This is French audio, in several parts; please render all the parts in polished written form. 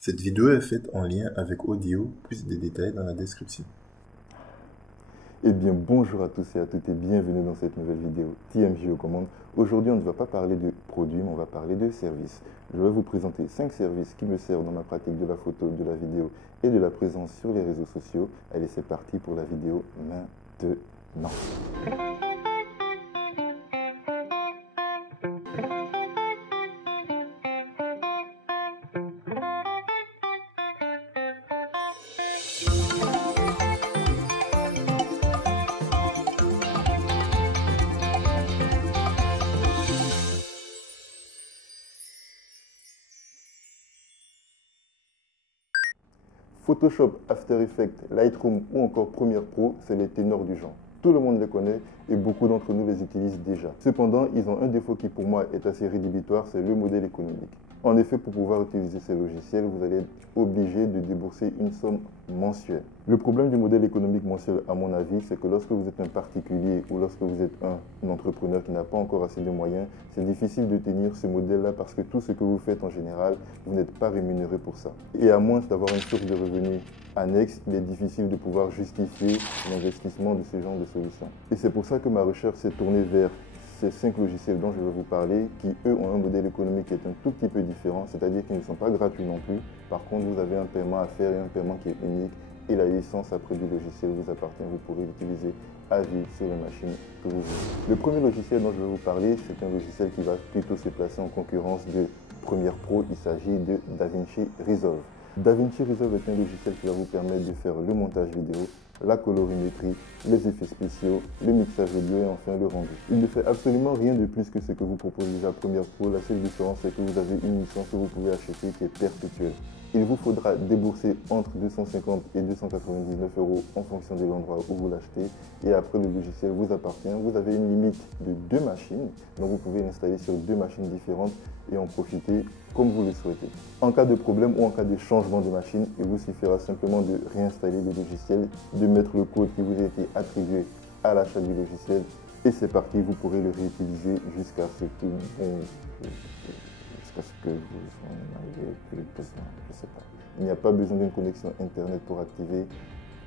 Cette vidéo est faite en lien avec Audio, plus de détails dans la description. Eh bien, bonjour à tous et à toutes et bienvenue dans cette nouvelle vidéo TMJ aux commandes. Aujourd'hui, on ne va pas parler de produits, mais on va parler de services. Je vais vous présenter 5 services qui me servent dans ma pratique de la photo, de la vidéo et de la présence sur les réseaux sociaux. Allez, c'est parti pour la vidéo maintenant. Photoshop, After Effects, Lightroom ou encore Premiere Pro, c'est les ténors du genre. Tout le monde les connaît et beaucoup d'entre nous les utilisent déjà. Cependant, ils ont un défaut qui pour moi est assez rédhibitoire, c'est le modèle économique. En effet, pour pouvoir utiliser ces logiciels, vous allez être obligé de débourser une somme mensuelle. Le problème du modèle économique mensuel, à mon avis, c'est que lorsque vous êtes un particulier ou lorsque vous êtes un entrepreneur qui n'a pas encore assez de moyens, c'est difficile de tenir ce modèle-là parce que tout ce que vous faites en général, vous n'êtes pas rémunéré pour ça. Et à moins d'avoir une source de revenus annexe, il est difficile de pouvoir justifier l'investissement de ce genre de solutions. Et c'est pour ça que ma recherche s'est tournée vers ces 5 logiciels dont je vais vous parler, qui eux ont un modèle économique qui est un tout petit peu différent, c'est-à-dire qu'ils ne sont pas gratuits non plus. Par contre, vous avez un paiement à faire et un paiement qui est unique. Et la licence après du logiciel vous appartient, vous pourrez l'utiliser à vie sur les machines que vous voulez. Le premier logiciel dont je vais vous parler, c'est un logiciel qui va plutôt se placer en concurrence de Premiere Pro. Il s'agit de DaVinci Resolve. DaVinci Resolve est un logiciel qui va vous permettre de faire le montage vidéo, la colorimétrie, les effets spéciaux, le mixage audio et enfin le rendu. Il ne fait absolument rien de plus que ce que vous propose déjà Premiere Pro. La seule différence, c'est que vous avez une licence que vous pouvez acheter qui est perpétuelle. Il vous faudra débourser entre 250 et 299 € en fonction de l'endroit où vous l'achetez. Et après, le logiciel vous appartient. Vous avez une limite de 2 machines. Donc, vous pouvez l'installer sur 2 machines différentes et en profiter comme vous le souhaitez. En cas de problème ou en cas de changement de machine, il vous suffira simplement de réinstaller le logiciel, de mettre le code qui vous a été attribué à l'achat du logiciel. Et c'est parti, vous pourrez le réutiliser jusqu'à ce que vous en ayez plus besoin. Je sais pas. Il n'y a pas besoin d'une connexion Internet pour activer.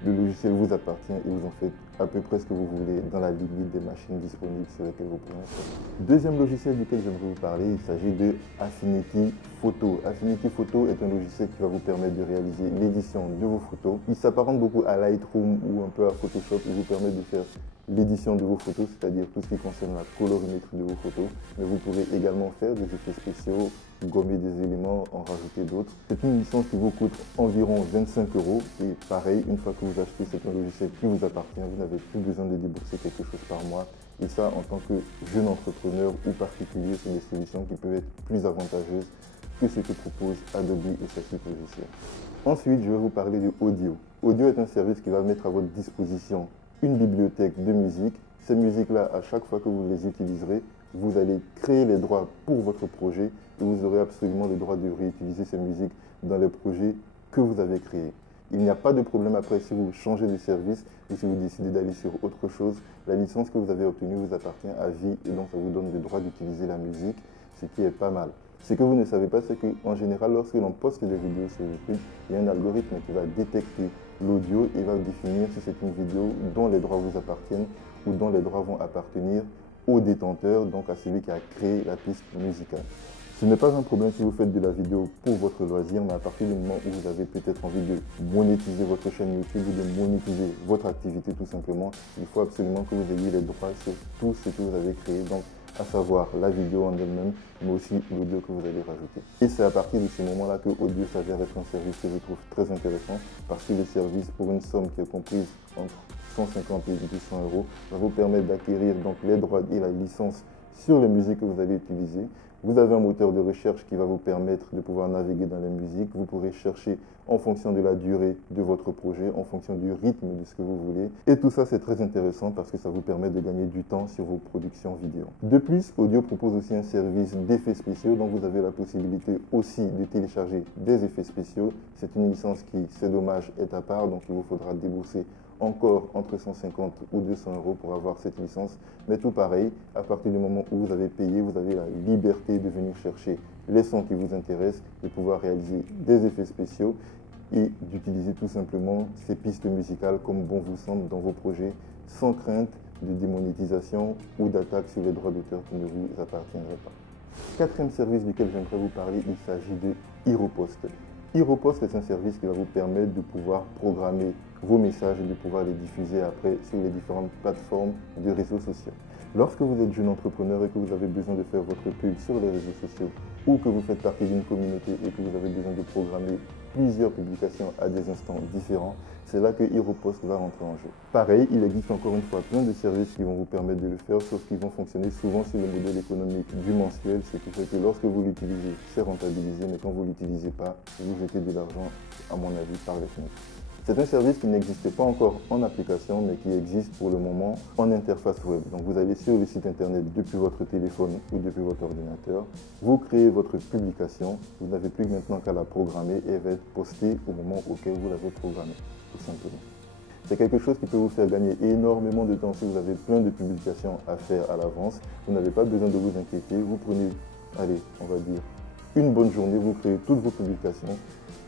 Le logiciel vous appartient et vous en faites à peu près ce que vous voulez dans la limite des machines disponibles sur lesquelles vous pouvez installer. Deuxième logiciel duquel j'aimerais vous parler, il s'agit de Affinity Photo. Affinity Photo est un logiciel qui va vous permettre de réaliser l'édition de vos photos. Il s'apparente beaucoup à Lightroom ou un peu à Photoshop. Il vous permet de faire l'édition de vos photos, c'est-à-dire tout ce qui concerne la colorimétrie de vos photos. Mais vous pourrez également faire des effets spéciaux, gommer des éléments, en rajouter d'autres. C'est une licence qui vous coûte environ 25 € et pareil, une fois que vous achetez, c'est un logiciel qui vous appartient, vous n'avez plus besoin de débourser quelque chose par mois. Et ça, en tant que jeune entrepreneur ou particulier, c'est des solutions qui peuvent être plus avantageuses que ce que propose Adobe et ses suites logiciels. Ensuite, je vais vous parler de Audio. Audio est un service qui va mettre à votre disposition une bibliothèque de musique. Ces musiques-là, à chaque fois que vous les utiliserez, vous allez créer les droits pour votre projet et vous aurez absolument le droit de réutiliser ces musiques dans les projets que vous avez créés. Il n'y a pas de problème après si vous changez de service ou si vous décidez d'aller sur autre chose. La licence que vous avez obtenue vous appartient à vie et donc ça vous donne le droit d'utiliser la musique, ce qui est pas mal. Ce que vous ne savez pas, c'est qu'en général, lorsque l'on poste des vidéos sur YouTube, il y a un algorithme qui va détecter l'audio et va définir si c'est une vidéo dont les droits vous appartiennent ou dont les droits vont appartenir au détenteur, donc à celui qui a créé la piste musicale. Ce n'est pas un problème si vous faites de la vidéo pour votre loisir, mais à partir du moment où vous avez peut-être envie de monétiser votre chaîne YouTube ou de monétiser votre activité tout simplement, il faut absolument que vous ayez les droits sur tout ce que vous avez créé, donc à savoir la vidéo en elle-même, mais aussi l'audio que vous allez rajouter. Et c'est à partir de ce moment-là que Audio s'avère être un service que je trouve très intéressant, parce que le service, pour une somme qui est comprise entre 150 et 200 € va vous permettre d'acquérir donc les droits et la licence sur les musiques que vous allez utiliser. Vous avez un moteur de recherche qui va vous permettre de pouvoir naviguer dans les musiques. Vous pourrez chercher en fonction de la durée de votre projet, en fonction du rythme de ce que vous voulez. Et tout ça, c'est très intéressant parce que ça vous permet de gagner du temps sur vos productions vidéo. De plus, Audio propose aussi un service d'effets spéciaux, donc vous avez la possibilité aussi de télécharger des effets spéciaux. C'est une licence qui, c'est dommage, est à part, donc il vous faudra débourser encore entre 150 ou 200 euros pour avoir cette licence. Mais tout pareil, à partir du moment où vous avez payé, vous avez la liberté de venir chercher les sons qui vous intéressent, de pouvoir réaliser des effets spéciaux et d'utiliser tout simplement ces pistes musicales comme bon vous semble dans vos projets, sans crainte de démonétisation ou d'attaque sur les droits d'auteur qui ne vous appartiendraient pas. Quatrième service duquel j'aimerais vous parler, il s'agit de HeroPost. HeroPost est un service qui va vous permettre de pouvoir programmer vos messages et de pouvoir les diffuser après sur les différentes plateformes de réseaux sociaux. Lorsque vous êtes jeune entrepreneur et que vous avez besoin de faire votre pub sur les réseaux sociaux ou que vous faites partie d'une communauté et que vous avez besoin de programmer plusieurs publications à des instants différents, c'est là que HeroPost va rentrer en jeu. Pareil, il existe encore une fois plein de services qui vont vous permettre de le faire, sauf qu'ils vont fonctionner souvent sur le modèle économique du mensuel, ce qui fait que lorsque vous l'utilisez, c'est rentabilisé, mais quand vous ne l'utilisez pas, vous jetez de l'argent, à mon avis, par les fenêtres. C'est un service qui n'existe pas encore en application, mais qui existe pour le moment en interface web. Donc vous allez sur le site internet depuis votre téléphone ou depuis votre ordinateur, vous créez votre publication, vous n'avez plus maintenant qu'à la programmer et elle va être postée au moment auquel vous l'avez programmée, tout simplement. C'est quelque chose qui peut vous faire gagner énormément de temps si vous avez plein de publications à faire à l'avance. Vous n'avez pas besoin de vous inquiéter, vous prenez, allez, on va dire, une bonne journée, vous créez toutes vos publications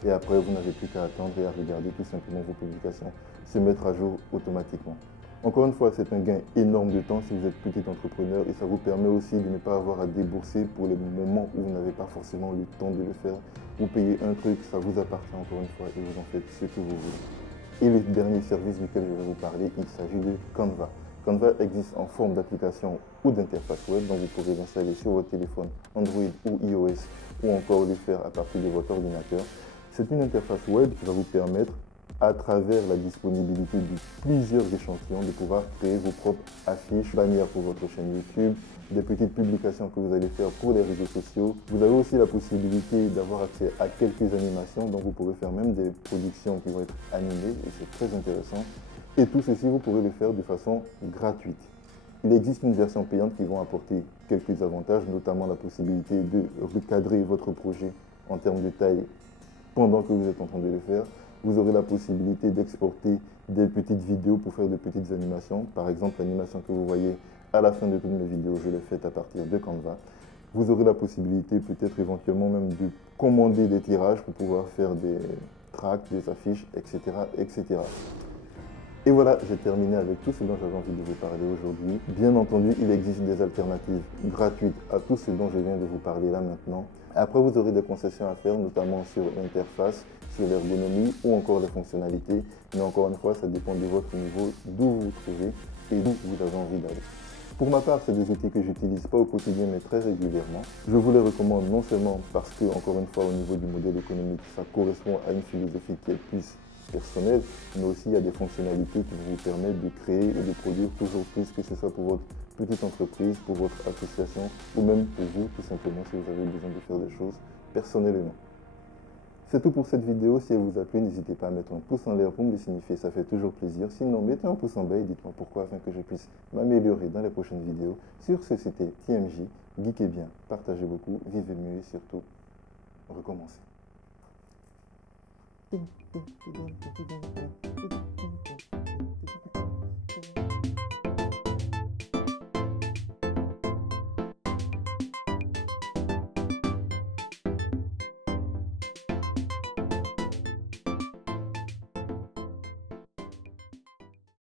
et après vous n'avez plus qu'à attendre et à regarder tout simplement vos publications se mettre à jour automatiquement. Encore une fois, c'est un gain énorme de temps si vous êtes petit entrepreneur et ça vous permet aussi de ne pas avoir à débourser pour les moments où vous n'avez pas forcément le temps de le faire. Vous payez un truc, ça vous appartient encore une fois et vous en faites ce que vous voulez. Et le dernier service duquel je vais vous parler, il s'agit de Canva. Canva existe en forme d'application ou d'interface web, donc vous pouvez l'installer sur votre téléphone Android ou iOS ou encore le faire à partir de votre ordinateur. C'est une interface web qui va vous permettre, à travers la disponibilité de plusieurs échantillons, de pouvoir créer vos propres affiches, bannières pour votre chaîne YouTube, des petites publications que vous allez faire pour les réseaux sociaux. Vous avez aussi la possibilité d'avoir accès à quelques animations, donc vous pourrez faire même des productions qui vont être animées et c'est très intéressant. Et tout ceci, vous pourrez le faire de façon gratuite. Il existe une version payante qui va apporter quelques avantages, notamment la possibilité de recadrer votre projet en termes de taille pendant que vous êtes en train de le faire. Vous aurez la possibilité d'exporter des petites vidéos pour faire de petites animations. Par exemple, l'animation que vous voyez à la fin de toutes mes vidéos, je l'ai faite à partir de Canva. Vous aurez la possibilité peut-être éventuellement même de commander des tirages pour pouvoir faire des tracts, des affiches, etc. etc. Et voilà, j'ai terminé avec tout ce dont j'avais envie de vous parler aujourd'hui. Bien entendu, il existe des alternatives gratuites à tout ce dont je viens de vous parler là maintenant. Après, vous aurez des concessions à faire, notamment sur l'interface, sur l'ergonomie ou encore les fonctionnalités. Mais encore une fois, ça dépend de votre niveau, d'où vous vous trouvez et d'où vous avez envie d'aller. Pour ma part, c'est des outils que j'utilise pas au quotidien, mais très régulièrement. Je vous les recommande non seulement parce que, encore une fois, au niveau du modèle économique, ça correspond à une philosophie qui est plus personnelle, mais aussi il y a des fonctionnalités qui vous permettent de créer et de produire toujours plus, que ce soit pour votre petite entreprise, pour votre association ou même pour vous, tout simplement, si vous avez besoin de faire des choses personnellement. C'est tout pour cette vidéo. Si elle vous a plu, n'hésitez pas à mettre un pouce en l'air pour me le signifier, ça fait toujours plaisir. Sinon, mettez un pouce en bas et dites-moi pourquoi afin que je puisse m'améliorer dans les prochaines vidéos. Sur ce, c'était TMJ. Geekez bien, partagez beaucoup, vivez mieux et surtout, recommencez.